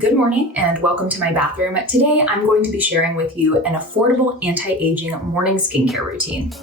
Good morning and welcome to my bathroom. Today I'm going to be sharing with you an affordable anti-aging morning skincare routine.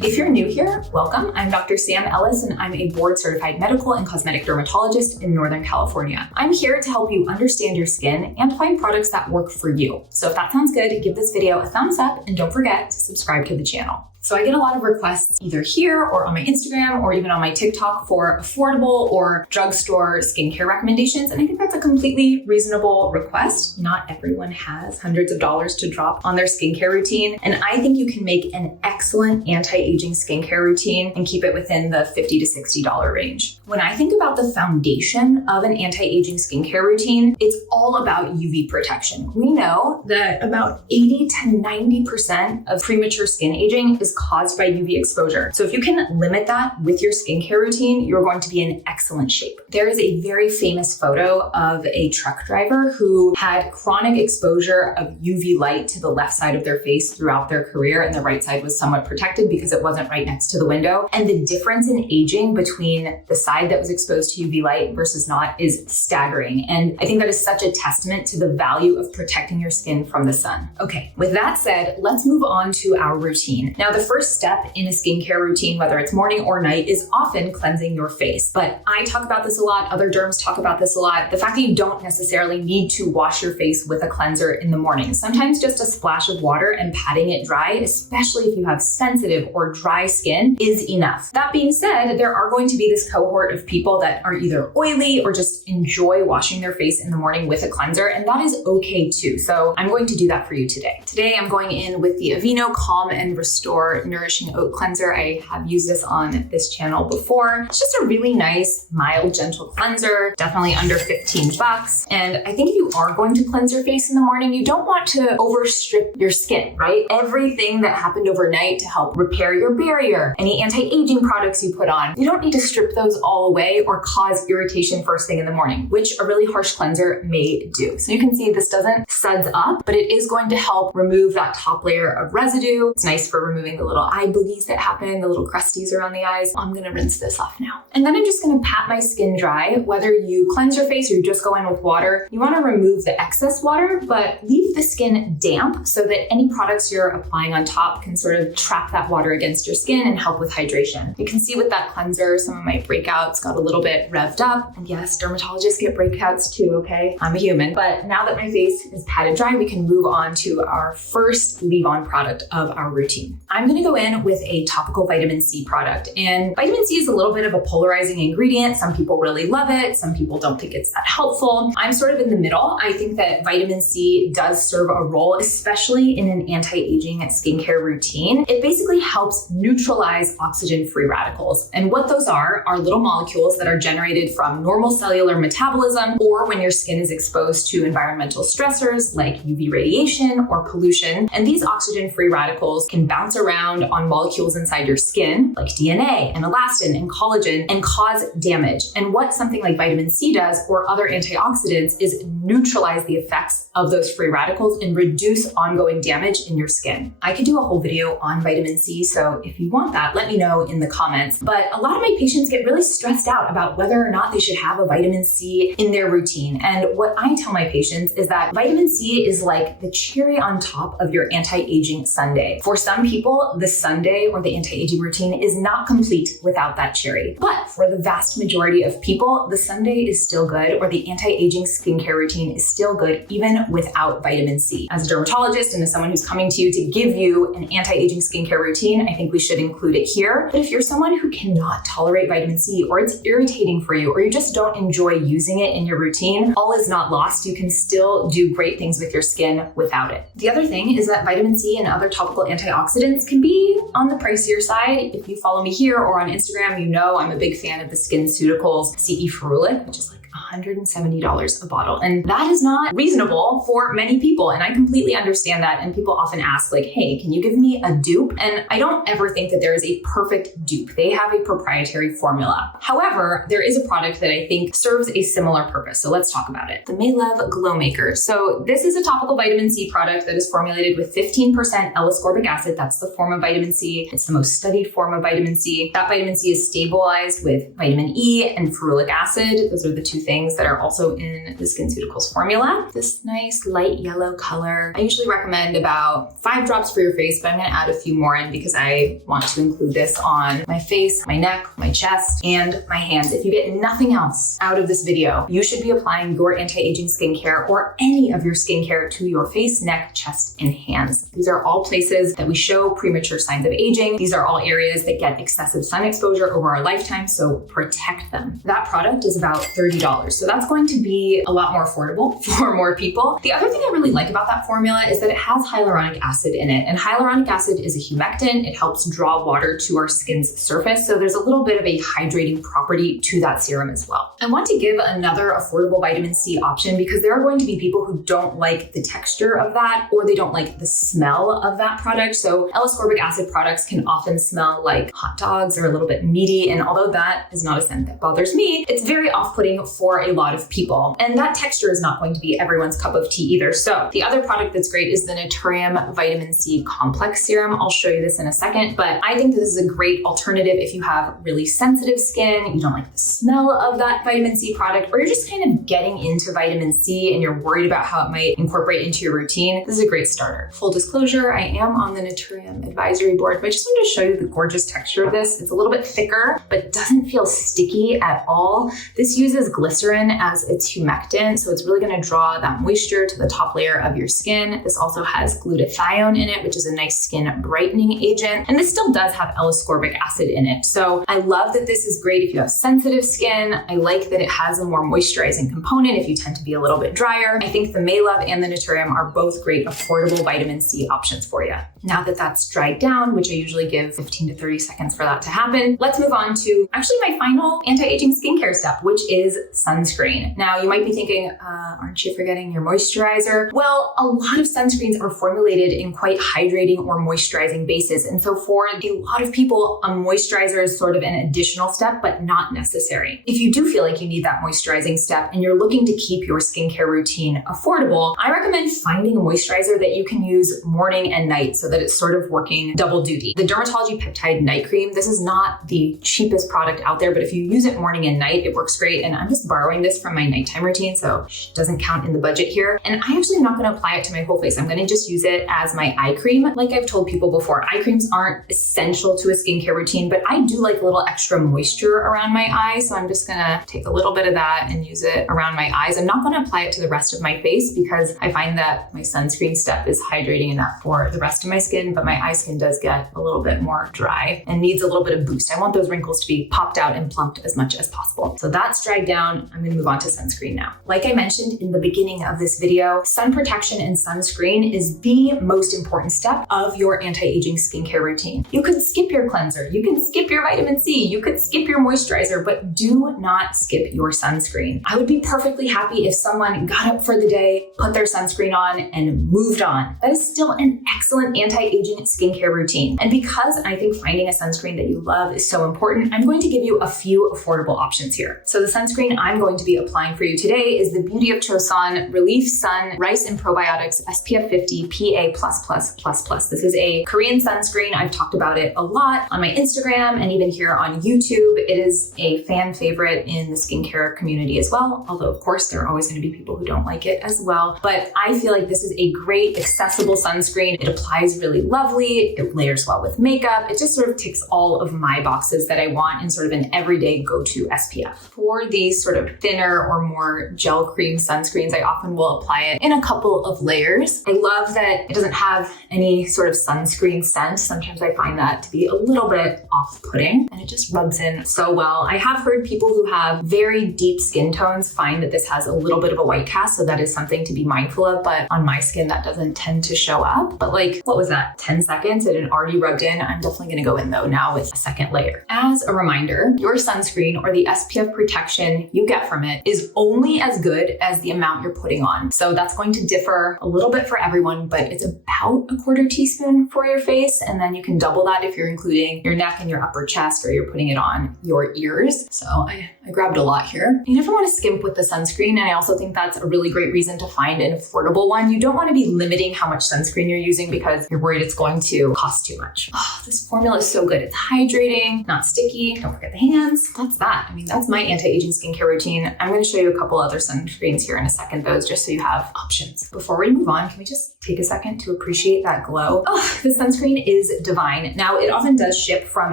If you're new here, welcome. I'm Dr. Sam Ellis and I'm a board-certified medical and cosmetic dermatologist in Northern California. I'm here to help you understand your skin and find products that work for you. So if that sounds good, give this video a thumbs up and don't forget to subscribe to the channel. So I get a lot of requests either here or on my Instagram or even on my TikTok for affordable or drugstore skincare recommendations. And I think that's a completely reasonable request. Not everyone has hundreds of dollars to drop on their skincare routine. And I think you can make an excellent anti-aging skincare routine and keep it within the $50 to $60 range. When I think about the foundation of an anti-aging skincare routine, it's all about UV protection. We know that about 80 to 90% of premature skin aging is caused by UV exposure. So if you can limit that with your skincare routine, you're going to be in excellent shape. There is a very famous photo of a truck driver who had chronic exposure of UV light to the left side of their face throughout their career, and the right side was somewhat protected because it wasn't right next to the window. And the difference in aging between the side that was exposed to UV light versus not is staggering. And I think that is such a testament to the value of protecting your skin from the sun. Okay, with that said, let's move on to our routine. Now, the first step in a skincare routine, whether it's morning or night, is often cleansing your face. But I talk about this a lot, other derms talk about this a lot. The fact that you don't necessarily need to wash your face with a cleanser in the morning. Sometimes just a splash of water and patting it dry, especially if you have sensitive or dry skin, is enough. That being said, there are going to be this cohort of people that are either oily or just enjoy washing their face in the morning with a cleanser, and that is okay too. So I'm going to do that for you today. Today I'm going in with the Aveeno Calm and Restore Nourishing Oat Cleanser. I have used this on this channel before. It's just a really nice, mild, gentle cleanser, definitely under 15 bucks. And I think if you are going to cleanse your face in the morning, you don't want to overstrip your skin, right? Everything that happened overnight to help repair your barrier, any anti-aging products you put on, you don't need to strip those all away or cause irritation first thing in the morning, which a really harsh cleanser may do. So you can see this doesn't suds up, but it is going to help remove that top layer of residue. It's nice for removing the little eye boogies that happen, the little crusties around the eyes. I'm gonna rinse this off now. And then I'm just gonna pat my skin dry. Whether you cleanse your face or you just go in with water, you wanna remove the excess water, but leave the skin damp so that any products you're applying on top can sort of trap that water against your skin and help with hydration. You can see with that cleanser, some of my breakouts got a little bit revved up. And yes, dermatologists get breakouts too, okay? I'm a human. But now that my face is patted dry, we can move on to our first leave-on product of our routine. I'm gonna go in with a topical vitamin C product. And vitamin C is a little bit of a polarizing ingredient. Some people really love it. Some people don't think it's that helpful. I'm sort of in the middle. I think that vitamin C does serve a role, especially in an anti-aging skincare routine. It basically helps neutralize oxygen-free radicals. And what those are little molecules that are generated from normal cellular metabolism or when your skin is exposed to environmental stressors like UV radiation or pollution. And these oxygen-free radicals can bounce around on molecules inside your skin, like DNA and elastin and collagen, and cause damage. And what something like vitamin C does, or other antioxidants, is neutralize the effects of those free radicals and reduce ongoing damage in your skin. I could do a whole video on vitamin C, so if you want that, let me know in the comments. But a lot of my patients get really stressed out about whether or not they should have a vitamin C in their routine. And what I tell my patients is that vitamin C is like the cherry on top of your anti-aging sundae. For some people, the sundae or the anti-aging routine is not complete without that cherry. But for the vast majority of people, the sundae is still good, or the anti-aging skincare routine is still good even without vitamin C. As a dermatologist and as someone who's coming to you to give you an anti-aging skincare routine, I think we should include it here. But if you're someone who cannot tolerate vitamin C, or it's irritating for you, or you just don't enjoy using it in your routine, all is not lost. You can still do great things with your skin without it. The other thing is that vitamin C and other topical antioxidants can be on the pricier side. If you follow me here or on Instagram, you know I'm a big fan of the SkinCeuticals CE Ferulic, which is like $170 a bottle. And that is not reasonable for many people. And I completely understand that. And people often ask like, hey, can you give me a dupe? And I don't ever think that there is a perfect dupe. They have a proprietary formula. However, there is a product that I think serves a similar purpose. So let's talk about it. The Maylove Glow Maker. So this is a topical vitamin C product that is formulated with 15% L-ascorbic acid. That's the form of vitamin C. It's the most studied form of vitamin C. That vitamin C is stabilized with vitamin E and ferulic acid. Those are the two things that are also in the SkinCeuticals formula. This nice light yellow color. I usually recommend about 5 drops for your face, but I'm gonna add a few more in because I want to include this on my face, my neck, my chest, and my hands. If you get nothing else out of this video, you should be applying your anti-aging skincare or any of your skincare to your face, neck, chest, and hands. These are all places that we show premature signs of aging. These are all areas that get excessive sun exposure over our lifetime, so protect them. That product is about $30, so that's going to be a lot more affordable for more people. The other thing I really like about that formula is that it has hyaluronic acid in it, and hyaluronic acid is a humectant. It helps draw water to our skin's surface, so there's a little bit of a hydrating property to that serum as well. I want to give another affordable vitamin C option because there are going to be people who don't like the texture of that or they don't like the smell of that product. So L-ascorbic acid products can often smell like hot dogs or a little bit meaty, and although that is not a scent that bothers me, it's very off-putting for a lot of people. And that texture is not going to be everyone's cup of tea either. So the other product that's great is the Naturium Vitamin C Complex Serum. I'll show you this in a second, but I think this is a great alternative if you have really sensitive skin, you don't like the smell of that vitamin C product, or you're just kind of getting into vitamin C and you're worried about how it might incorporate into your routine. This is a great starter. Full disclosure, I am on the Naturium advisory board, but I just wanted to show you the gorgeous texture of this. It's a little bit thicker, but doesn't feel sticky at all. This uses glycerin as its humectant, so it's really going to draw that moisture to the top layer of your skin. This also has glutathione in it, which is a nice skin brightening agent. And this still does have L-ascorbic acid in it. So I love that this is great if you have sensitive skin. I like that it has a more moisturizing component if you tend to be a little bit drier. I think the Maylove and the Naturium are both great affordable vitamin C options for you. Now that that's dried down, which I usually give 15 to 30 seconds for that to happen, let's move on to actually my final anti-aging skincare step, which is sunscreen. Now you might be thinking, aren't you forgetting your moisturizer? Well, a lot of sunscreens are formulated in quite hydrating or moisturizing bases. And so for a lot of people, a moisturizer is sort of an additional step, but not necessary. If you do feel like you need that moisturizing step and you're looking to keep your skincare routine affordable, I recommend finding a moisturizer that you can use morning and night so that it's sort of working double duty. The Dermatology Peptide Night Cream, this is not the cheapest product out there, but if you use it morning and night, it works great. And I'm just borrowing this from my nighttime routine, so it doesn't count in the budget here. And I actually am not going to apply it to my whole face. I'm going to just use it as my eye cream. Like I've told people before, eye creams aren't essential to a skincare routine, but I do like a little extra moisture around my eyes. So I'm just going to take a little bit of that and use it around my eyes. I'm not going to apply it to the rest of my face because I find that my sunscreen step is hydrating enough for the rest of my skin, but my eye skin does get a little bit more dry and needs a little bit of boost. I want those wrinkles to be popped out and plumped as much as possible. So that's dried down. I'm going to move on to sunscreen now. Like I mentioned in the beginning of this video, sun protection and sunscreen is the most important step of your anti-aging skincare routine. You could skip your cleanser, you can skip your vitamin C, you could skip your moisturizer, but do not skip your sunscreen. I would be perfectly happy if someone got up for the day, put their sunscreen on, and moved on. That is still an excellent anti-aging skincare routine. And because I think finding a sunscreen that you love is so important, I'm going to give you a few affordable options here. So the sunscreen I'm going to be applying for you today is the Beauty of Chosun Relief Sun Rice and Probiotics SPF 50 PA+++++. This is a Korean sunscreen. I've talked about it a lot on my Instagram and even here on YouTube. It is a fan favorite in the skincare community as well, although of course there are always going to be people who don't like it as well. But I feel like this is a great accessible sunscreen. It applies really lovely. It layers well with makeup. It just sort of ticks all of my boxes that I want in sort of an everyday go-to SPF. For these sort of thinner or more gel cream sunscreens, I often will apply it in a couple of layers. I love that it doesn't have any sort of sunscreen scent. Sometimes I find that to be a little bit off-putting and it just rubs in so well. I have heard people who have very deep skin tones find that this has a little bit of a white cast, so that is something to be mindful of, but on my skin that doesn't tend to show up. But like, what was that, 10 seconds, it had already rubbed in. I'm definitely gonna go in though now with a second layer. As a reminder, your sunscreen or the SPF protection you get from it is only as good as the amount you're putting on. So that's going to differ a little bit for everyone, but it's about a quarter teaspoon for your face. And then you can double that if you're including your neck and your upper chest, or you're putting it on your ears. So I grabbed a lot here. You never want to skimp with the sunscreen. And I also think that's a really great reason to find an affordable one. You don't want to be limiting how much sunscreen you're using because you're worried it's going to cost too much. Oh, this formula is so good. It's hydrating, not sticky. Don't forget the hands. That's that. I mean, that's my anti-aging skincare routine. I'm going to show you a couple other sunscreens here in a second, those just so you have options. Before we move on, can we just take a second to appreciate that glow? Oh, this sunscreen is divine. Now, it often does ship from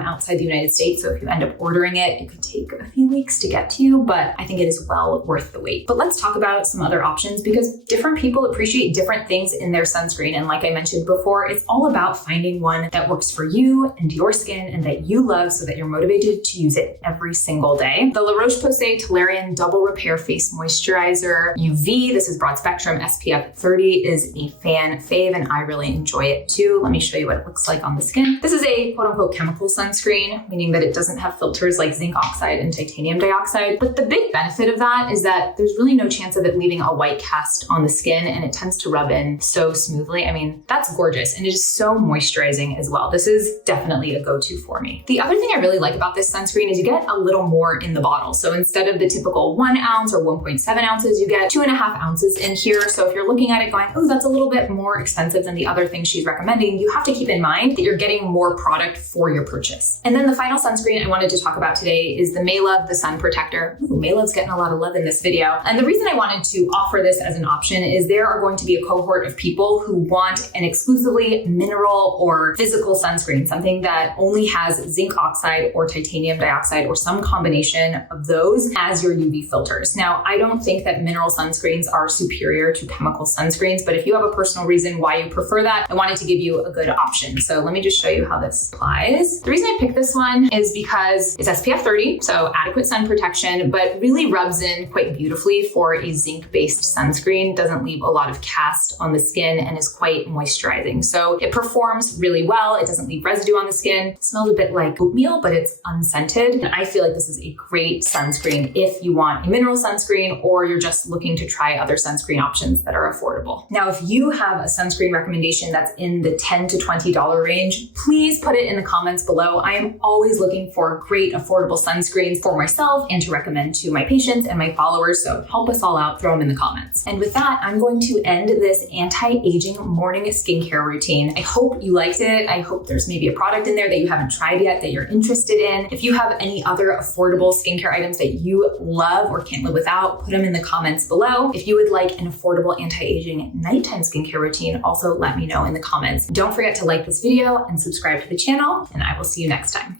outside the United States, so if you end up ordering it, it could take a few weeks to get to you, but I think it is well worth the wait. But let's talk about some other options because different people appreciate different things in their sunscreen. And like I mentioned before, it's all about finding one that works for you and your skin and that you love so that you're motivated to use it every single day. The La Roche-Posay Toleriane Double Repair Face Moisturizer UV, this is broad spectrum SPF 30, is a fan fave and I really enjoy it too. Let me show you what it looks like on the skin. This is a quote unquote chemical sunscreen, meaning that it doesn't have filters like zinc oxide and titanium dioxide. But the big benefit of that is that there's really no chance of it leaving a white cast on the skin and it tends to rub in so smoothly. I mean, that's gorgeous. And it is so moisturizing as well. This is definitely a go-to for me. The other thing I really like about this sunscreen is you get a little more in the bottle. So instead of the typical 1 ounce or 1.7 ounces, you get 2.5 ounces in here. So if you're looking at it going, oh, that's a little bit more expensive than the other things she's recommending, you have to keep in mind that you're getting more product for your purchase. And then the final sunscreen I wanted to talk about today is the Maylove The Sun Protector. Ooh, Maylove's getting a lot of love in this video. And the reason I wanted to offer this as an option is there are going to be a cohort of people who want an exclusively mineral or physical sunscreen, something that only has zinc oxide or titanium dioxide or some combination of those as your UV filters. Now, I don't think that mineral sunscreens are superior to chemical sunscreens, but if you have a personal reason why you prefer that, I wanted to give you a good option. So let me just show you how this applies. The reason I picked this one is because it's SPF 30, so adequate sun protection, but really rubs in quite beautifully for a zinc-based sunscreen. Doesn't leave a lot of cast on the skin and is quite moisturizing. So it performs really well. It doesn't leave residue on the skin. It smells a bit like oatmeal, but it's unscented. And I feel like this is a great sunscreen if you want a mineral sunscreen or you're just looking to try other sunscreen options that are affordable. Now, if you have a sunscreen recommendation that's in the $10 to $20 range, please put it in the comments below. I am always looking for great affordable sunscreens for myself and to recommend to my patients and my followers. So help us all out, throw them in the comments. And with that, I'm going to end this anti-aging morning skincare routine. I hope you liked it. I hope there's maybe a product in there that you haven't tried yet that you're interested in. If you have any other affordable skincare items that you love or can't live without, put them in the comments below. If you would like an affordable anti-aging nighttime skincare routine, also let me know in the comments. Don't forget to like this video and subscribe to the channel, and I will see you next time.